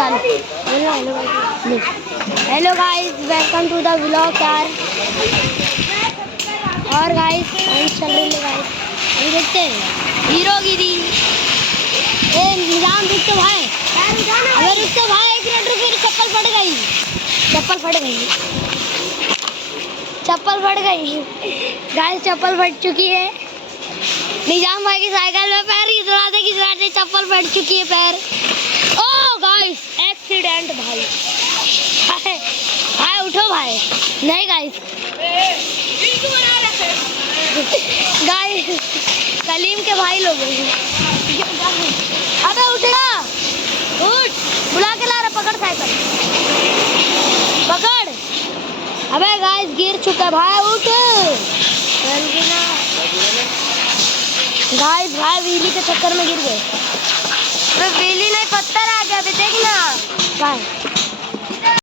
चल hello guys, welcome to the vlog यार। और गाइस चल रही है गाइस, अभी देखते हैं हीरोगिरी। ए निजाम रुक तो भाई, अबे रुक तो भाई, एक मिनट रुक, चप्पल फट गई, चप्पल फट गई गाइस, चप्पल फट चुकी है। निजाम भाई की साइकिल में पैर खिंचवाते चप्पल फट चुकी है पैर। ओ गाइस एक्सीडेंट भाई, भाई उठो भाई, नहीं गाइस गाइस कलीम के भाई लोग, अबे उठना, उठ, बुला के ला रहा, पकड़ साइकिल पकड़। अबे गाइस गिर चुका है भाई, उठ गाइस, भाई व्हीली के चक्कर में गिर गए। अबे व्हीली नहीं, पत्थर आ गया, अभी देखना भाई।